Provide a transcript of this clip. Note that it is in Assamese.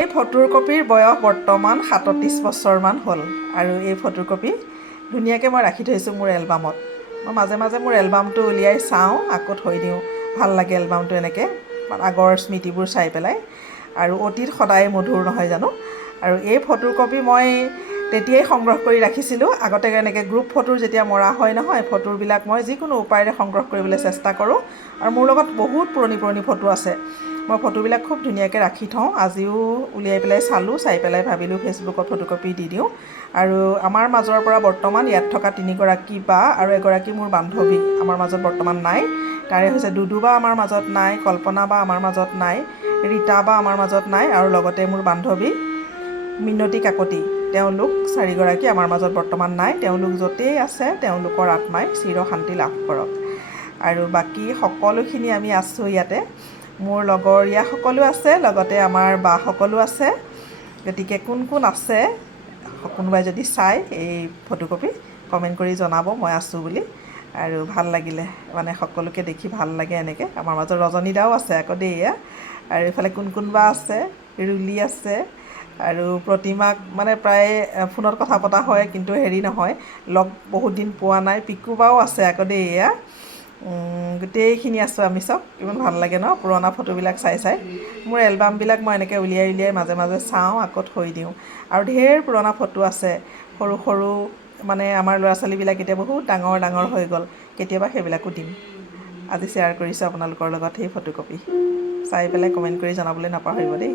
এই ফটোৰ কপিৰ বয়স বৰ্তমান 37 বছৰমান হ'ল আৰু এই ফটোৰ কপি ধুনীয়াকৈ মই ৰাখি থৈছোঁ মোৰ এলবামত। মই মাজে মাজে মোৰ এলবামটো উলিয়াই চাওঁ, আকৌ থৈ দিওঁ। ভাল লাগে এলবামটো এনেকৈ আগৰ স্মৃতিবোৰ চাই পেলাই। আৰু অতীত সদায় মধুৰ নহয় জানো। আৰু এই ফটোৰ কপি মই তেতিয়াই সংগ্ৰহ কৰি ৰাখিছিলোঁ। আগতে এনেকৈ গ্ৰুপ ফটোৰ যেতিয়া মৰা হয় নহয়, ফটোবিলাক মই যিকোনো উপায়েৰে সংগ্ৰহ কৰিবলৈ চেষ্টা কৰোঁ। আৰু মোৰ লগত বহুত পুৰণি পুৰণি ফটো আছে। মই ফটোবিলাক খুব ধুনীয়াকৈ ৰাখি থওঁ। আজিও উলিয়াই পেলাই চালোঁ, চাই পেলাই ভাবিলোঁ ফেচবুকত ফটোকপি দি দিওঁ। আৰু আমাৰ মাজৰ পৰা বৰ্তমান ইয়াত থকা 3গৰাকী বা আৰু এগৰাকী মোৰ বান্ধৱী আমাৰ মাজত বৰ্তমান নাই। তাৰে হৈছে দুদু বা আমাৰ মাজত নাই, কল্পনা বা আমাৰ মাজত নাই, ৰীতা বা আমাৰ মাজত নাই, আৰু লগতে মোৰ বান্ধৱী মিনতী কাকতি, তেওঁলোক 4গৰাকী আমাৰ মাজত বৰ্তমান নাই। তেওঁলোক য'তেই আছে তেওঁলোকৰ আত্মাই চিৰ শান্তি লাভ কৰক। আৰু বাকী সকলোখিনি আমি আছোঁ ইয়াতে। মোৰ লগৰীয়া সকলো আছে, লগতে আমাৰ বাসকলো আছে। গতিকে কোন কোন আছে, কোনোবাই যদি চাই এই ফটোকপি কমেণ্ট কৰি জনাব মই আছোঁ বুলি। আৰু ভাল লাগিলে মানে সকলোকে দেখি ভাল লাগে এনেকৈ। আমাৰ মাজত ৰজনীদাও আছে আকৌ দেই এয়া। আৰু এইফালে কোন বা আছে, ৰুলি আছে, আৰু প্ৰতিমাক মানে প্ৰায় ফোনত কথা পতা হয়, কিন্তু হেৰি নহয়, লগ বহুত দিন পোৱা নাই। পিকু বাও আছে আকৌ দেই এয়া। গোটেইখিনি আছোঁ আমি চব। ইমান ভাল লাগে ন পুৰণা ফটোবিলাক চাই চাই। মোৰ এলবামবিলাক মই এনেকৈ উলিয়াই উলিয়াই মাজে মাজে চাওঁ, আকৌ থৈ দিওঁ। আৰু ঢেৰ পুৰণা ফটো আছে, সৰু সৰু মানে আমাৰ ল'ৰা ছোৱালীবিলাক এতিয়া বহুত ডাঙৰ ডাঙৰ হৈ গ'ল। কেতিয়াবা সেইবিলাকো দিম। আজি শ্বেয়াৰ কৰিছোঁ আপোনালোকৰ লগত সেই ফটোকপি। চাই পেলাই কমেণ্ট কৰি জনাবলৈ নাপাহৰিব দেই।